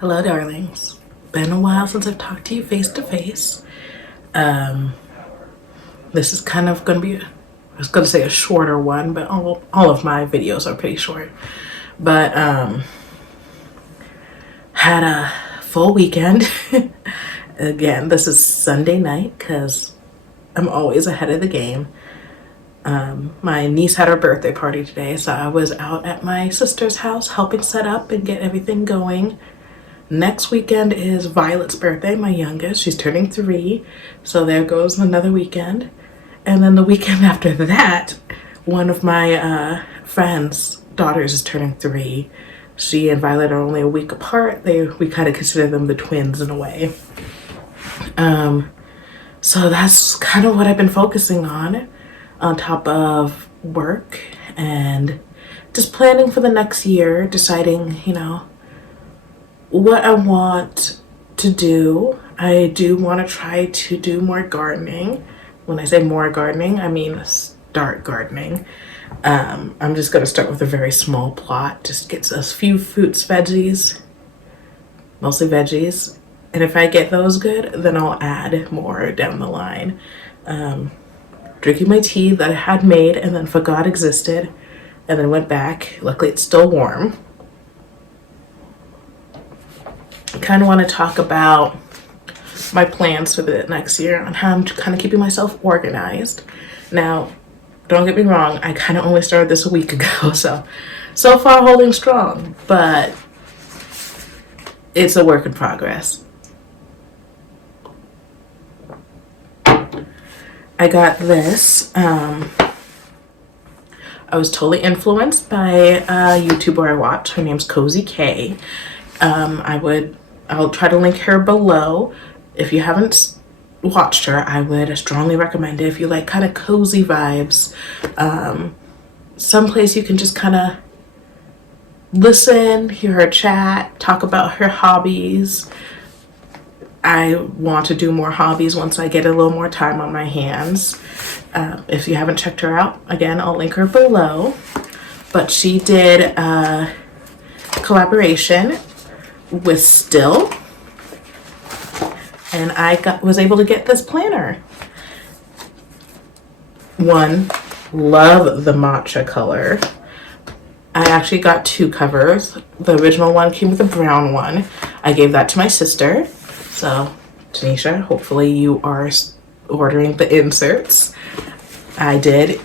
Hello, darlings. Been a while since I've talked to you face to face. This is kind of going to be, I was going to say a shorter one, but all of my videos are pretty short. But had a full weekend. Again, this is Sunday night because I'm always ahead of the game. My niece had her birthday party today, so I was out at my sister's house helping set up and get everything going. Next weekend is Violet's birthday, my youngest. She's turning 3, so there goes another weekend. And then the weekend after that, one of my friend's daughters is turning 3. She and Violet are only a week apart. We kind of consider them the twins in a way. So that's kind of what I've been focusing on top of work and just planning for the next year, deciding, what I want to do. I do want to try to do more gardening. When I say more gardening, I mean start gardening. I'm just going to start with a very small plot, just get a few fruits, veggies, mostly veggies. And if I get those good, then I'll add more down the line. Drinking my tea that I had made and then forgot existed, and then went back. Luckily, it's still warm. I kind of want to talk about my plans for the next year and how I'm kind of keeping myself organized. Now, don't get me wrong, I kind of only started this a week ago, so far holding strong, but it's a work in progress. I got this. I was totally influenced by a YouTuber I watch. Her name's Cozy K. I'll try to link her below. If you haven't watched her, I would strongly recommend it. If you like kind of cozy vibes, someplace you can just kind of listen, hear her chat, talk about her hobbies. I want to do more hobbies once I get a little more time on my hands. If you haven't checked her out, again, I'll link her below. But she did a collaboration with Still, and I was able to get this planner. One, love the matcha color. I actually got 2 covers. The original one came with a brown one. I gave that to my sister. So, Tanisha, hopefully you are ordering the inserts. I did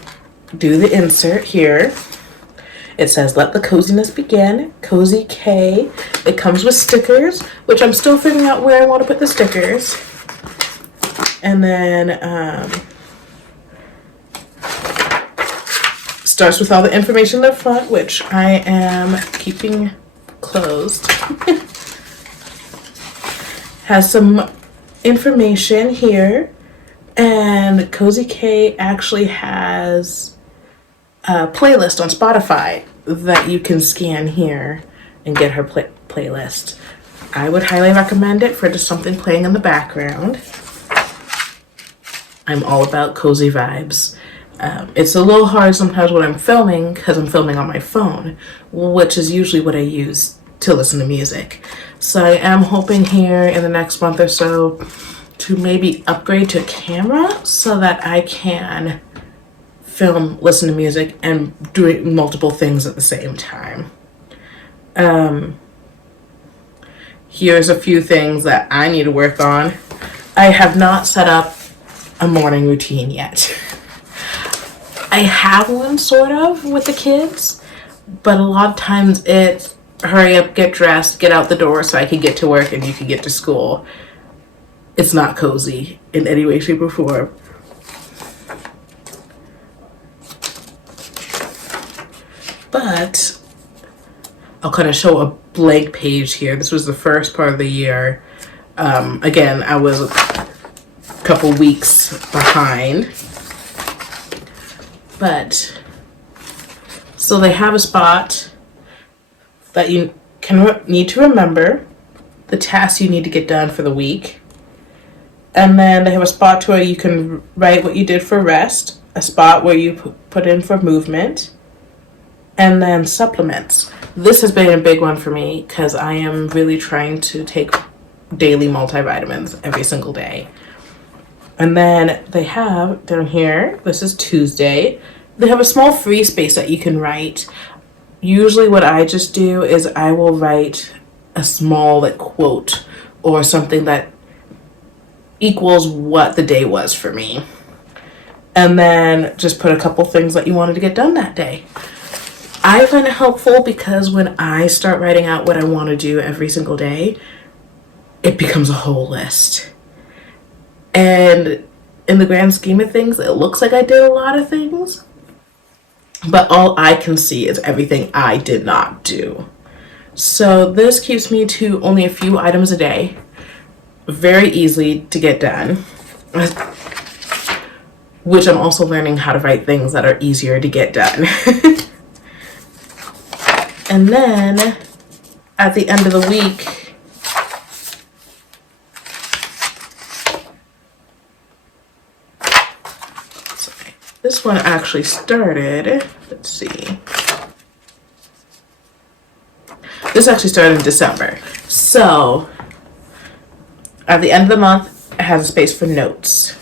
do the insert here. It says, "Let the coziness begin, Cozy K." It comes with stickers, which I'm still figuring out where I want to put the stickers. And then, starts with all the information in the front, which I am keeping closed. Has some information here, and Cozy K actually has a playlist on Spotify that you can scan here and get her playlist. I would highly recommend it for just something playing in the background. I'm all about cozy vibes. It's a little hard sometimes when I'm filming because I'm filming on my phone, which is usually what I use to listen to music. So I am hoping here in the next month or so to maybe upgrade to a camera so that I can film, listen to music, and do multiple things at the same time. Here's a few things that I need to work on. I have not set up a morning routine yet. I have one sort of with the kids, but a lot of times it's hurry up, get dressed, get out the door so I can get to work and you can get to school. It's not cozy in any way, shape, or form. But I'll kind of show a blank page here. This was the first part of the year. Again, I was a couple weeks behind. But, so they have a spot that you need to remember the tasks you need to get done for the week. And then they have a spot where you can write what you did for rest, a spot where you put in for movement, and then supplements. This has been a big one for me because I am really trying to take daily multivitamins every single day. And then they have down here, this is Tuesday, they have a small free space that you can write. Usually what I just do is I will write a small quote or something that equals what the day was for me. And then just put a couple things that you wanted to get done that day. I find it helpful because when I start writing out what I want to do every single day, it becomes a whole list. And in the grand scheme of things, it looks like I did a lot of things, but all I can see is everything I did not do. So this keeps me to only a few items a day, very easy to get done, which I'm also learning how to write things that are easier to get done. And then at the end of the week, this one actually started, let's see. This actually started in December. So at the end of the month, it has a space for notes.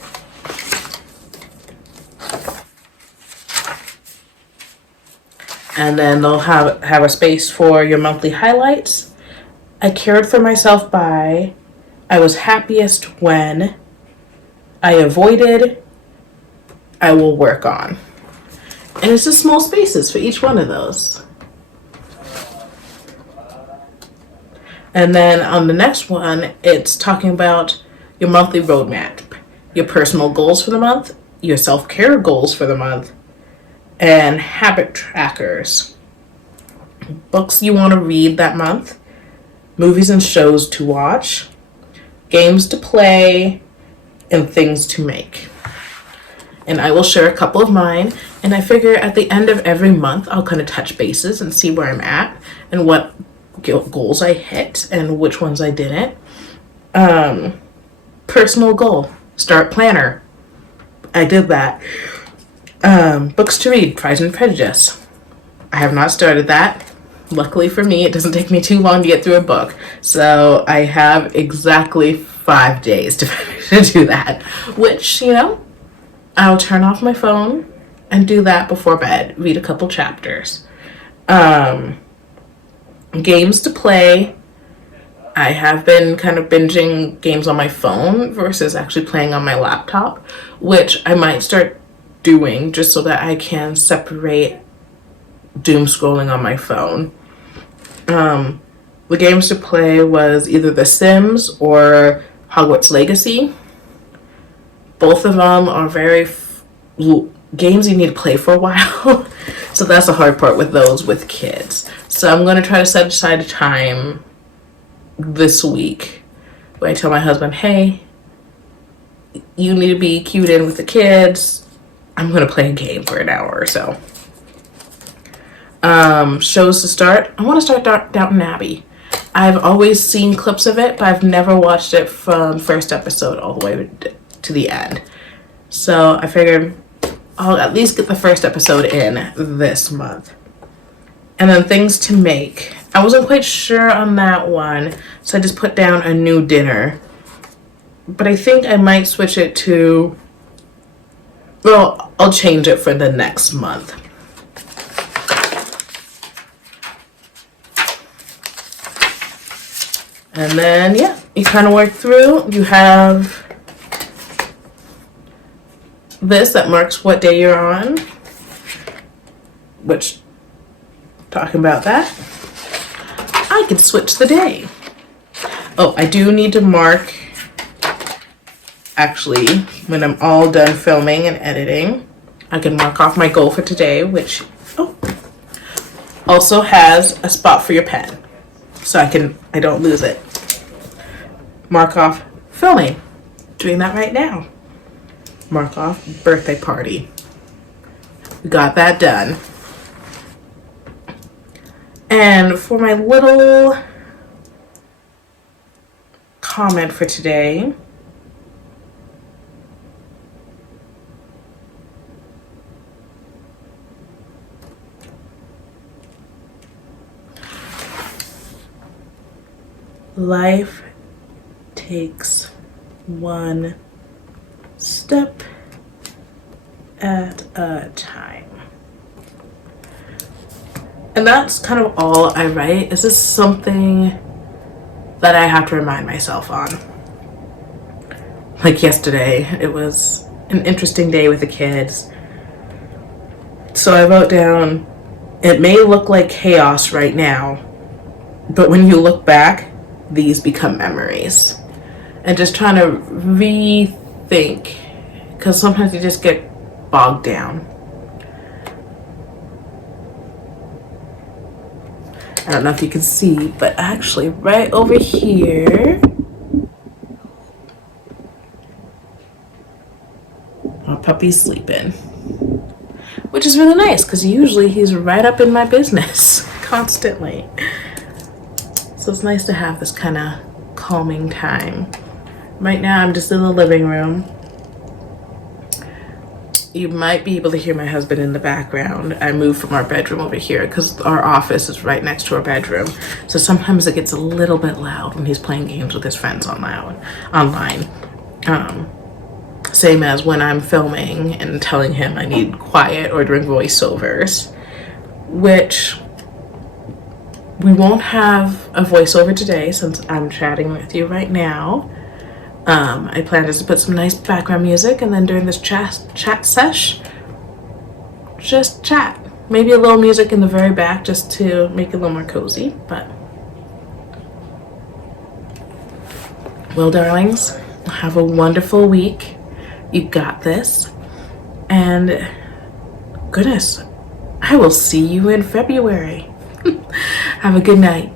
And then they'll have a space for your monthly highlights. I cared for myself by, I was happiest when, I avoided, I will work on. And it's just small spaces for each one of those. And then on the next one, it's talking about your monthly roadmap, your personal goals for the month, your self-care goals for the month, and habit trackers. Books you want to read that month, movies and shows to watch, games to play, and things to make. And I will share a couple of mine. And I figure at the end of every month, I'll kind of touch bases and see where I'm at and what goals I hit and which ones I didn't. Personal goal, start planner. I did that. Books to read, Pride and Prejudice. I have not started that. Luckily for me, it doesn't take me too long to get through a book. So I have exactly 5 days to do that. Which, I'll turn off my phone and do that before bed. Read a couple chapters. Games to play. I have been kind of binging games on my phone versus actually playing on my laptop, which I might start doing just so that I can separate doom scrolling on my phone. The games to play was either The Sims or Hogwarts Legacy. Both of them are very games you need to play for a while. So that's the hard part with those with kids. So I'm going to try to set aside a time this week where I tell my husband, hey, you need to be cued in with the kids. I'm going to play a game for an hour or so. Shows to start. I want to start Downton Abbey. I've always seen clips of it, but I've never watched it from first episode all the way to the end. So I figured I'll at least get the first episode in this month. And then things to make. I wasn't quite sure on that one, so I just put down a new dinner. But I think I might switch it to, well, I'll change it for the next month. And then, yeah, you kind of work through. You have this that marks what day you're on, which, talking about that, I could switch the day. Oh, I do need to mark, actually, when I'm all done filming and editing, I can mark off my goal for today, which also has a spot for your pen, so I don't lose it. Mark off filming, doing that right now. Mark off birthday party. We got that done. And for my little comment for today, life takes one step at a time. And that's kind of all I write. Is this something that I have to remind myself on? Like yesterday, it was an interesting day with the kids. So I wrote down, it may look like chaos right now, but when you look back, these become memories. And just trying to rethink, because sometimes you just get bogged down. I don't know if you can see, but actually right over here, our puppy's sleeping, which is really nice because usually he's right up in my business constantly. So it's nice to have this kind of calming time. Right now I'm just in the living room. You might be able to hear my husband in the background. I moved from our bedroom over here because our office is right next to our bedroom. So sometimes it gets a little bit loud when he's playing games with his friends online. Same as when I'm filming and telling him I need quiet or doing voiceovers, which we won't have a voiceover today since I'm chatting with you right now. I plan just to put some nice background music, and then during this chat sesh, just chat. Maybe a little music in the very back just to make it a little more cozy. But, well, darlings, have a wonderful week. You got this. And goodness, I will see you in February. Have a good night.